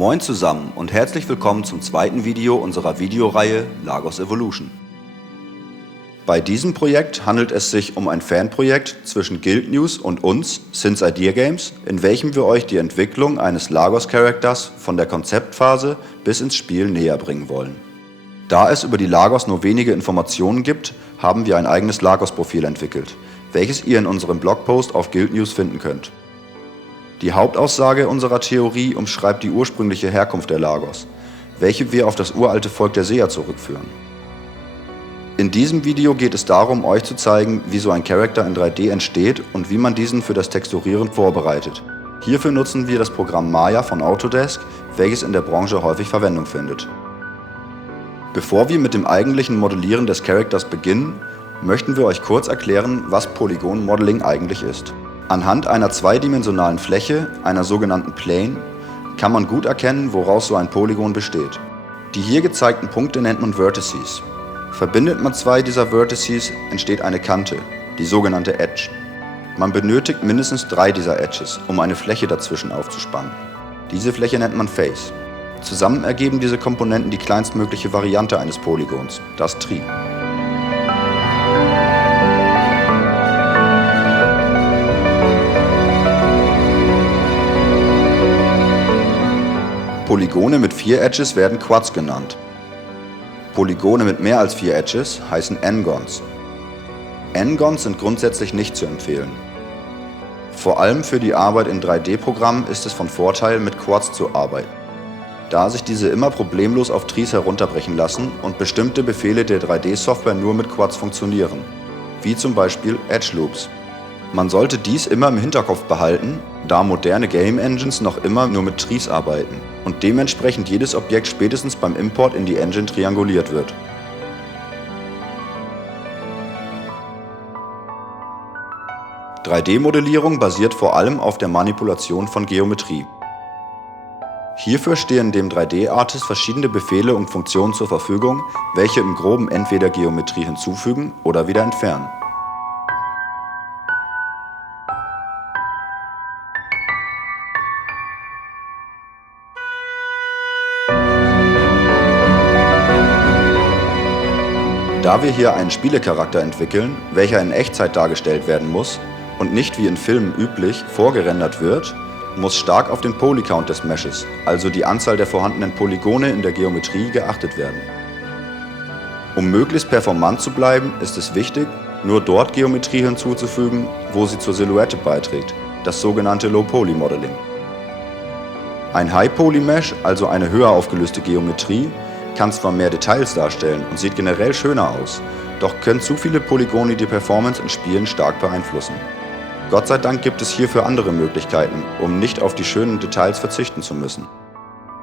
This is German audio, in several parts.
Moin zusammen und herzlich willkommen zum zweiten Video unserer Videoreihe Lagos Evolution. Bei diesem Projekt handelt es sich um ein Fanprojekt zwischen Guild News und uns, Since Idea Games, in welchem wir euch die Entwicklung eines Lagos-Charakters von der Konzeptphase bis ins Spiel näher bringen wollen. Da es über die Lagos nur wenige Informationen gibt, haben wir ein eigenes Lagos-Profil entwickelt, welches ihr in unserem Blogpost auf Guild News finden könnt. Die Hauptaussage unserer Theorie umschreibt die ursprüngliche Herkunft der Lagos, welche wir auf das uralte Volk der Seher zurückführen. In diesem Video geht es darum, euch zu zeigen, wie so ein Charakter in 3D entsteht und wie man diesen für das Texturieren vorbereitet. Hierfür nutzen wir das Programm Maya von Autodesk, welches in der Branche häufig Verwendung findet. Bevor wir mit dem eigentlichen Modellieren des Charakters beginnen, möchten wir euch kurz erklären, was Polygon-Modeling eigentlich ist. Anhand einer zweidimensionalen Fläche, einer sogenannten Plane, kann man gut erkennen, woraus so ein Polygon besteht. Die hier gezeigten Punkte nennt man Vertices. Verbindet man zwei dieser Vertices, entsteht eine Kante, die sogenannte Edge. Man benötigt mindestens 3 dieser Edges, um eine Fläche dazwischen aufzuspannen. Diese Fläche nennt man Face. Zusammen ergeben diese Komponenten die kleinstmögliche Variante eines Polygons, das Tree. Polygone mit 4 Edges werden Quads genannt. Polygone mit mehr als 4 Edges heißen N-Gons. N-Gons sind grundsätzlich nicht zu empfehlen. Vor allem für die Arbeit in 3D-Programmen ist es von Vorteil, mit Quads zu arbeiten, da sich diese immer problemlos auf Trees herunterbrechen lassen und bestimmte Befehle der 3D-Software nur mit Quads funktionieren, wie zum Beispiel Edge Loops. Man sollte dies immer im Hinterkopf behalten, da moderne Game Engines noch immer nur mit Trees arbeiten und dementsprechend jedes Objekt spätestens beim Import in die Engine trianguliert wird. (3D)-Modellierung basiert vor allem auf der Manipulation von Geometrie. Hierfür stehen dem 3D-Artist verschiedene Befehle und Funktionen zur Verfügung, welche im Groben entweder Geometrie hinzufügen oder wieder entfernen. Da wir hier einen Spielecharakter entwickeln, welcher in Echtzeit dargestellt werden muss und nicht wie in Filmen üblich vorgerendert wird, muss stark auf den Polycount des Meshes, also die Anzahl der vorhandenen Polygone in der Geometrie, geachtet werden. Um möglichst performant zu bleiben, ist es wichtig, nur dort Geometrie hinzuzufügen, wo sie zur Silhouette beiträgt, das sogenannte Low-Poly-Modeling. Ein High-Poly-Mesh, also eine höher aufgelöste Geometrie, kann zwar mehr Details darstellen und sieht generell schöner aus, doch können zu viele Polygone die Performance in Spielen stark beeinflussen. Gott sei Dank gibt es hierfür andere Möglichkeiten, um nicht auf die schönen Details verzichten zu müssen.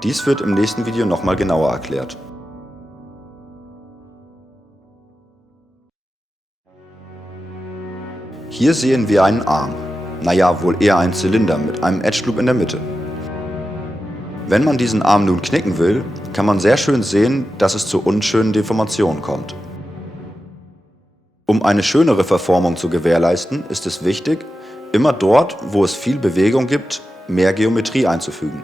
Dies wird im nächsten Video nochmal genauer erklärt. Hier sehen wir einen Arm, naja, wohl eher einen Zylinder mit einem Edge Loop in der Mitte. Wenn man diesen Arm nun knicken will, kann man sehr schön sehen, dass es zu unschönen Deformationen kommt. Um eine schönere Verformung zu gewährleisten, ist es wichtig, immer dort, wo es viel Bewegung gibt, mehr Geometrie einzufügen.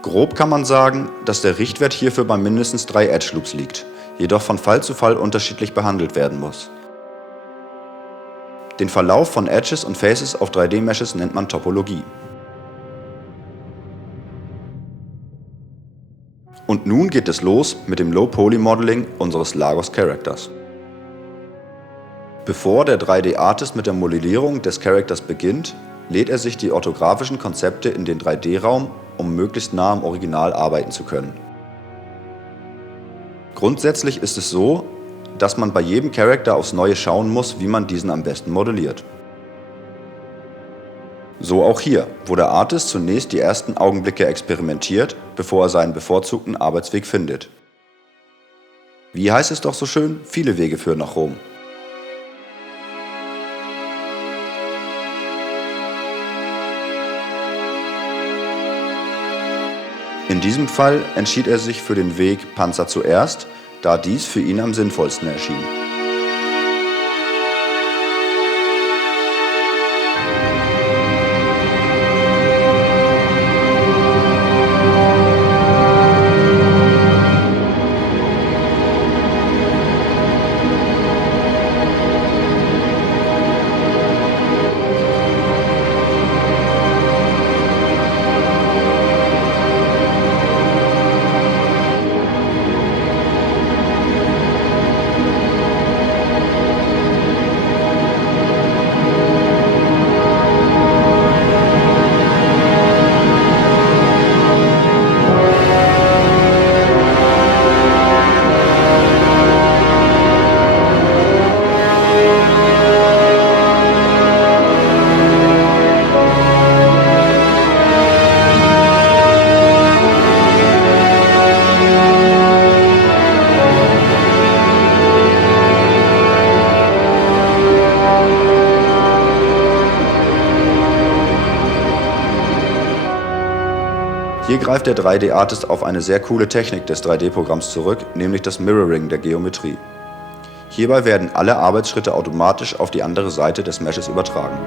Grob kann man sagen, dass der Richtwert hierfür bei mindestens 3 Edge Loops liegt, jedoch von Fall zu Fall unterschiedlich behandelt werden muss. Den Verlauf von Edges und Faces auf 3D-Meshes nennt man Topologie. Und nun geht es los mit dem Low-Poly-Modeling unseres Lagos-Charakters. Bevor der 3D-Artist mit der Modellierung des Charakters beginnt, lädt er sich die orthografischen Konzepte in den 3D-Raum, um möglichst nah am Original arbeiten zu können. Grundsätzlich ist es so, dass man bei jedem Charakter aufs Neue schauen muss, wie man diesen am besten modelliert. So auch hier, wo der Artist zunächst die ersten Augenblicke experimentiert, bevor er seinen bevorzugten Arbeitsweg findet. Wie heißt es doch so schön, viele Wege führen nach Rom. In diesem Fall entschied er sich für den Weg Panzer zuerst, da dies für ihn am sinnvollsten erschien. Hier greift der 3D-Artist auf eine sehr coole Technik des 3D-Programms zurück, nämlich das Mirroring der Geometrie. Hierbei werden alle Arbeitsschritte automatisch auf die andere Seite des Meshes übertragen.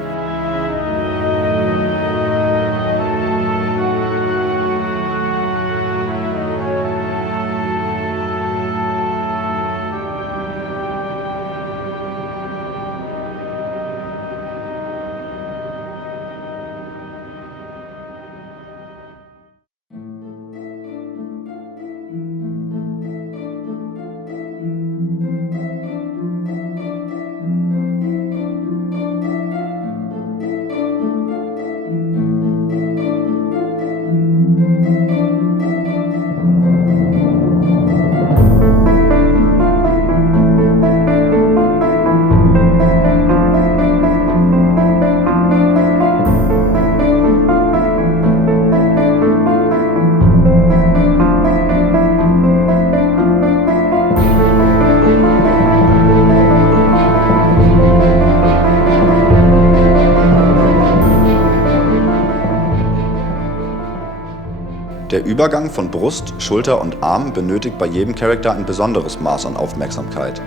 Der Übergang von Brust, Schulter und Arm benötigt bei jedem Charakter ein besonderes Maß an Aufmerksamkeit,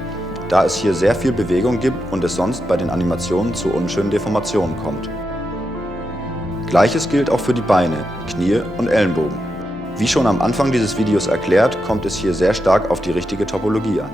da es hier sehr viel Bewegung gibt und es sonst bei den Animationen zu unschönen Deformationen kommt. Gleiches gilt auch für die Beine, Knie und Ellenbogen. Wie schon am Anfang dieses Videos erklärt, kommt es hier sehr stark auf die richtige Topologie an.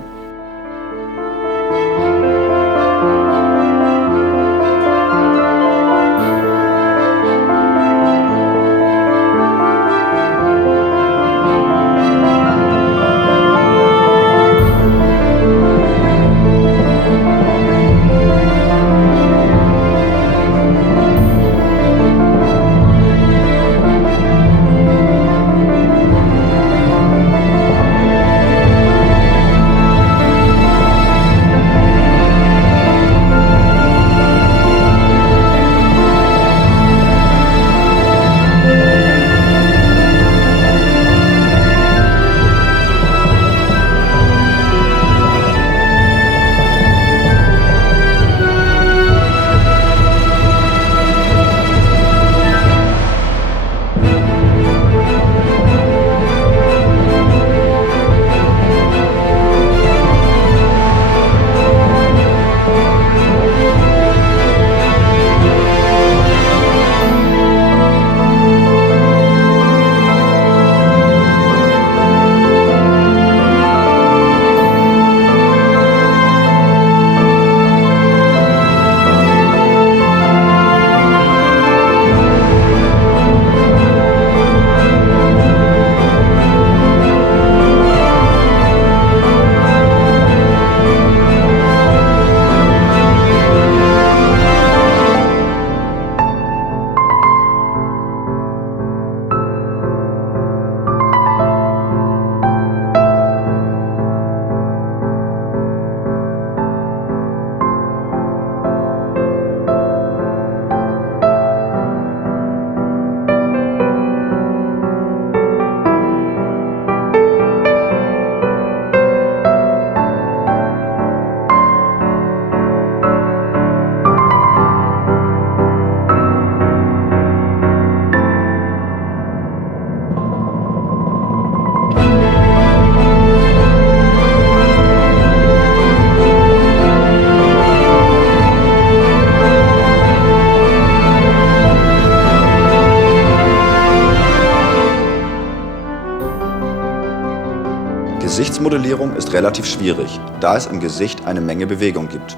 Gesichtsmodellierung ist relativ schwierig, da es im Gesicht eine Menge Bewegung gibt.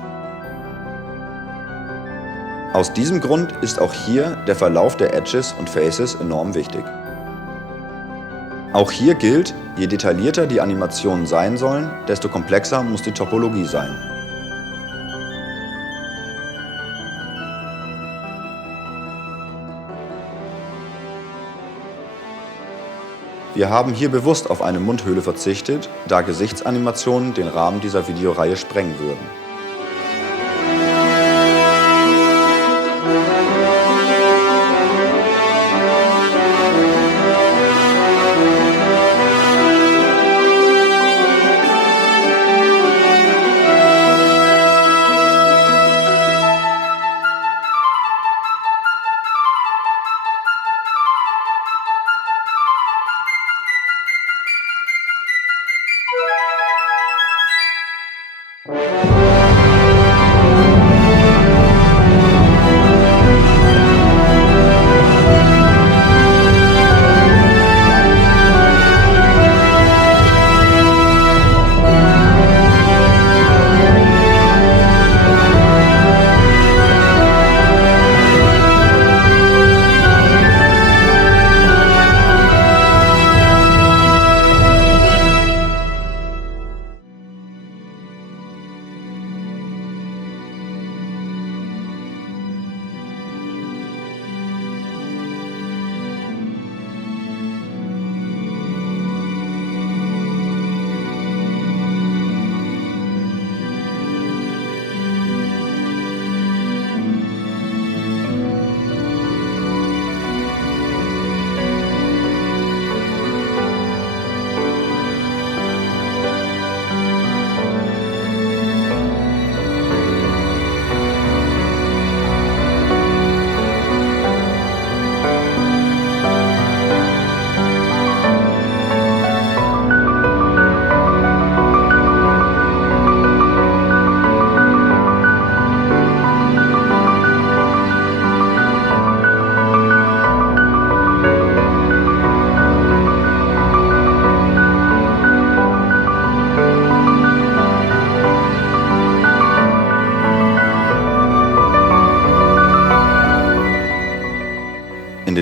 Aus diesem Grund ist auch hier der Verlauf der Edges und Faces enorm wichtig. Auch hier gilt, je detaillierter die Animationen sein sollen, desto komplexer muss die Topologie sein. Wir haben hier bewusst auf eine Mundhöhle verzichtet, da Gesichtsanimationen den Rahmen dieser Videoreihe sprengen würden.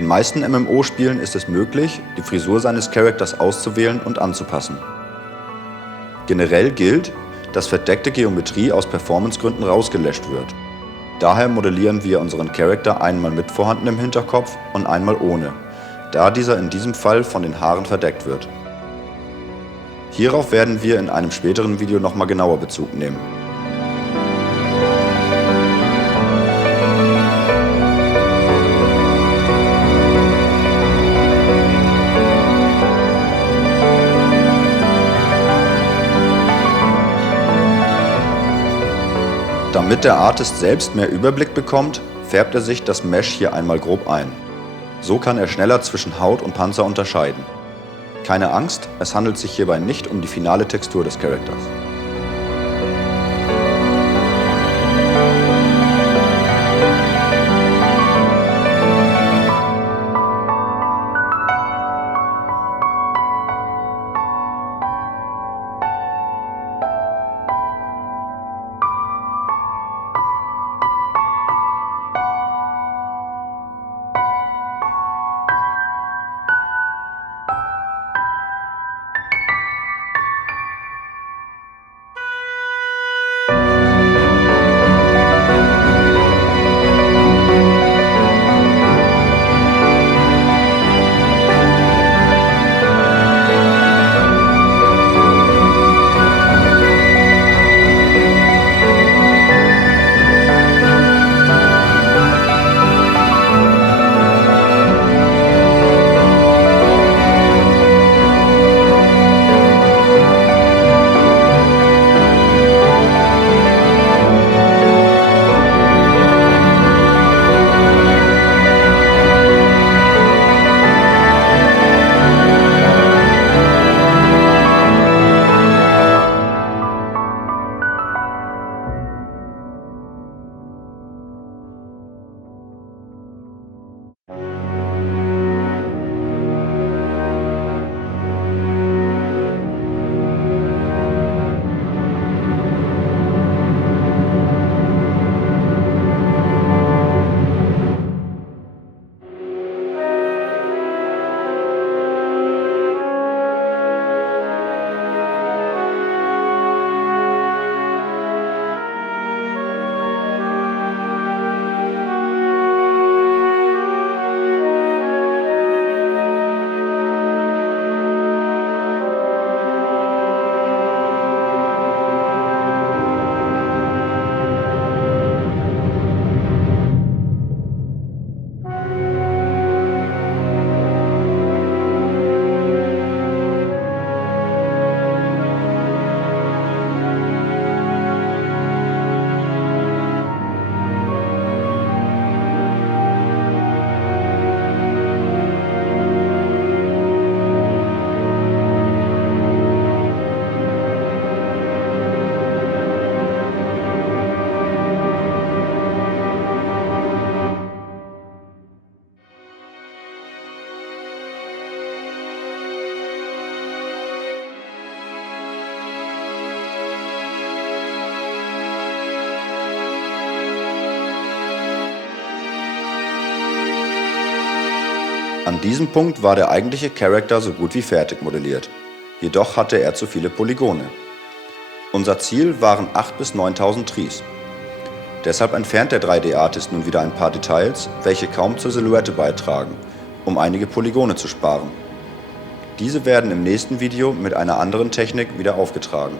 den meisten MMO-Spielen ist es möglich, die Frisur seines Charakters auszuwählen und anzupassen. Generell gilt, dass verdeckte Geometrie aus Performancegründen rausgelöscht wird. Daher modellieren wir unseren Charakter einmal mit vorhandenem Hinterkopf und einmal ohne, da dieser in diesem Fall von den Haaren verdeckt wird. Hierauf werden wir in einem späteren Video nochmal genauer Bezug nehmen. Damit der Artist selbst mehr Überblick bekommt, färbt er sich das Mesh hier einmal grob ein. So kann er schneller zwischen Haut und Panzer unterscheiden. Keine Angst, es handelt sich hierbei nicht um die finale Textur des Charakters. An diesem Punkt war der eigentliche Charakter so gut wie fertig modelliert, jedoch hatte er zu viele Polygone. Unser Ziel waren 8.000 bis 9.000 Trees. Deshalb entfernt der 3D-Artist nun wieder ein paar Details, welche kaum zur Silhouette beitragen, um einige Polygone zu sparen. Diese werden im nächsten Video mit einer anderen Technik wieder aufgetragen.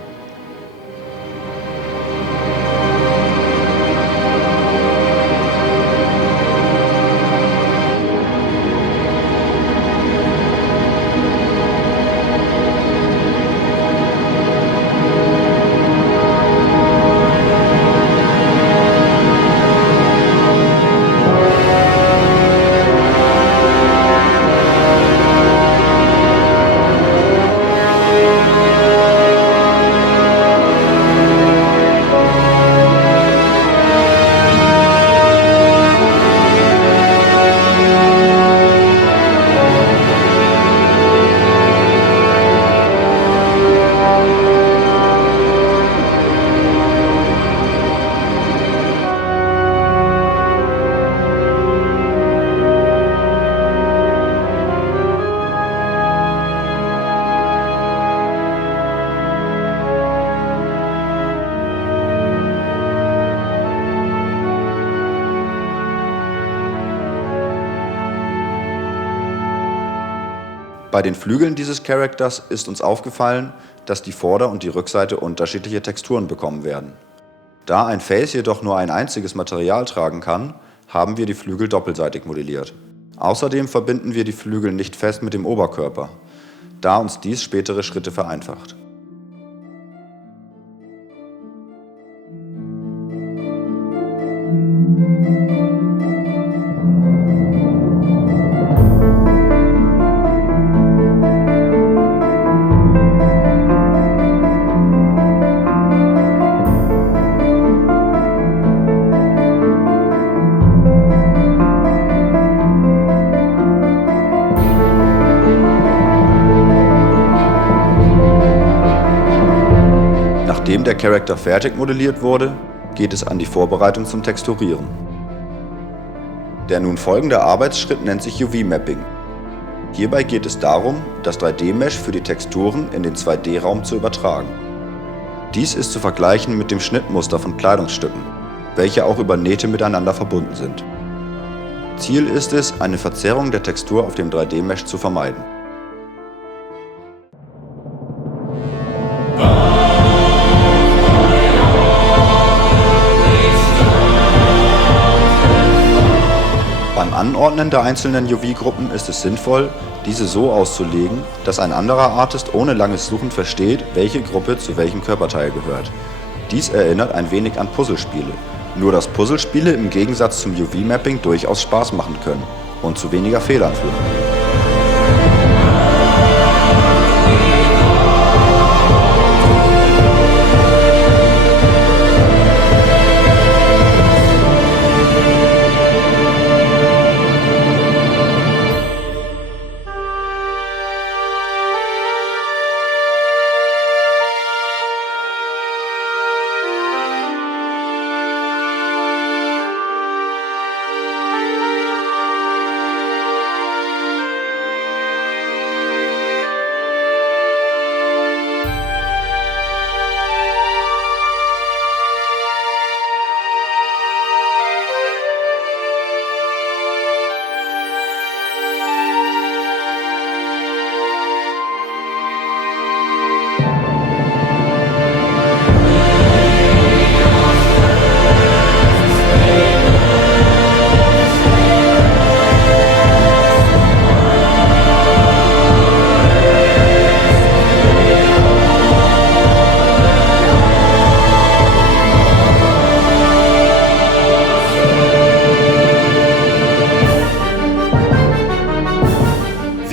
Bei den Flügeln dieses Charakters ist uns aufgefallen, dass die Vorder- und die Rückseite unterschiedliche Texturen bekommen werden. Da ein Face jedoch nur ein einziges Material tragen kann, haben wir die Flügel doppelseitig modelliert. Außerdem verbinden wir die Flügel nicht fest mit dem Oberkörper, da uns dies spätere Schritte vereinfacht. Nachdem der Charakter fertig modelliert wurde, geht es an die Vorbereitung zum Texturieren. Der nun folgende Arbeitsschritt nennt sich UV-Mapping. Hierbei geht es darum, das 3D-Mesh für die Texturen in den 2D-Raum zu übertragen. Dies ist zu vergleichen mit dem Schnittmuster von Kleidungsstücken, welche auch über Nähte miteinander verbunden sind. Ziel ist es, eine Verzerrung der Textur auf dem 3D-Mesh zu vermeiden. Beim Anordnen der einzelnen UV-Gruppen ist es sinnvoll, diese so auszulegen, dass ein anderer Artist ohne langes Suchen versteht, welche Gruppe zu welchem Körperteil gehört. Dies erinnert ein wenig an Puzzlespiele, nur dass Puzzlespiele im Gegensatz zum UV-Mapping durchaus Spaß machen können und zu weniger Fehlern führen.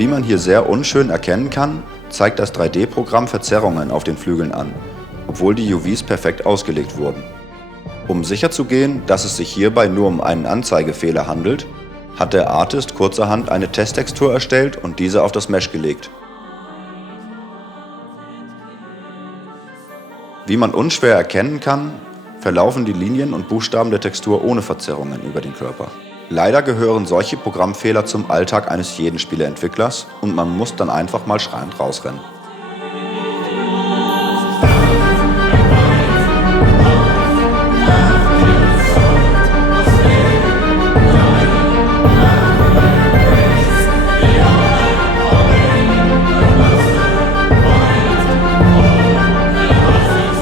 Wie man hier sehr unschön erkennen kann, zeigt das 3D-Programm Verzerrungen auf den Flügeln an, obwohl die UVs perfekt ausgelegt wurden. Um sicherzugehen, dass es sich hierbei nur um einen Anzeigefehler handelt, hat der Artist kurzerhand eine Testtextur erstellt und diese auf das Mesh gelegt. Wie man unschwer erkennen kann, verlaufen die Linien und Buchstaben der Textur ohne Verzerrungen über den Körper. Leider gehören solche Programmfehler zum Alltag eines jeden Spieleentwicklers und man muss dann einfach mal schreiend rausrennen.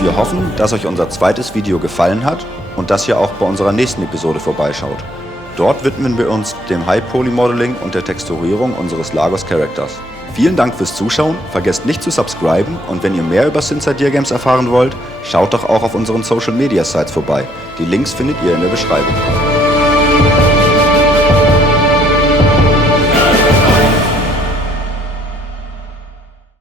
Wir hoffen, dass euch unser zweites Video gefallen hat und dass ihr auch bei unserer nächsten Episode vorbeischaut. Dort widmen wir uns dem High-Poly-Modeling und der Texturierung unseres Lagos Characters. Vielen Dank fürs Zuschauen, vergesst nicht zu subscriben und wenn ihr mehr über Synthside Games erfahren wollt, schaut doch auch auf unseren Social Media Sites vorbei. Die Links findet ihr in der Beschreibung.